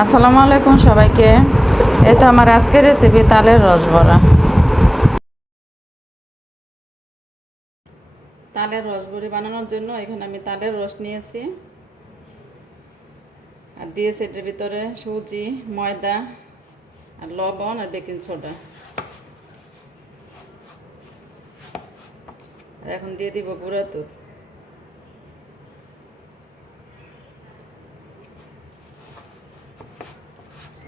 আসসালামু আলাইকুম সবাইকে। এই তো আমার আজকের রেসিপি তালের রস বড়া। তালের রস বড়ি বানানোর জন্য এখানে আমি তালের রস নিয়েছি আর দিয়েছি এটার ভিতরে সুজি, ময়দা আর লবণ আর বেকিং সোডা। আর এখন দিয়ে দিব গুঁড়া দুধ।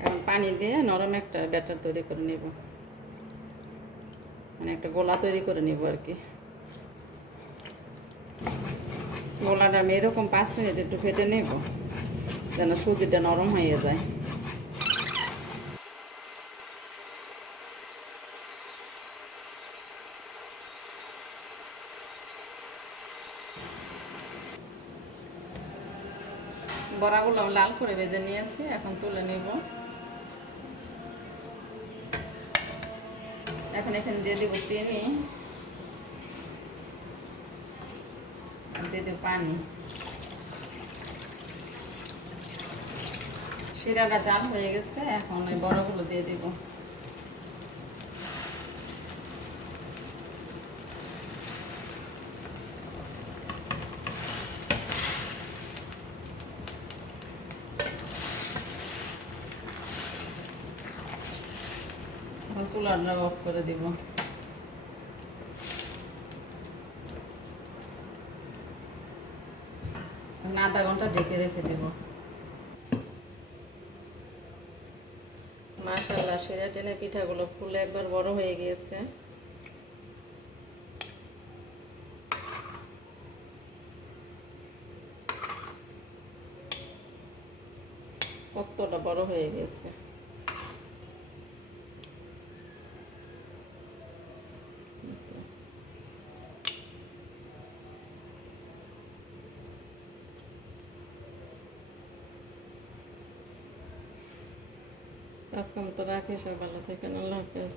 এখন পানি দিয়ে নরম একটা ব্যাটার তৈরি করে নেব, মানে একটা গোলা তৈরি করে নেব আর কি। গোলাটা আমি এরকম 5 মিনিট একটু ফেটে নেব যেন সুজিটা নরম হয়ে যায়। বড়াগুলো লাল করে ভেজে নিয়েছি, এখন তুলে নেব। এখন এখানে দিয়ে দেবো চিনি, দিয়ে দেবো পানি। শিরাটা জাল হয়ে গেছে, এখন এই বড়াগুলো দিয়ে দেব। এখন চুলাটা অফ করে দিব। আধা ঘন্টা ঢেকে রেখে দেব। মাশাআল্লাহ, শিরা টেনে পিঠাগুলো ফুলে একবার বড় হয়ে গিয়েছে। কতটা বড় হয়ে গেছে। আজকে মতো রাখি, সবাই ভালো থাকেন, আল্লাহ হাফেজ।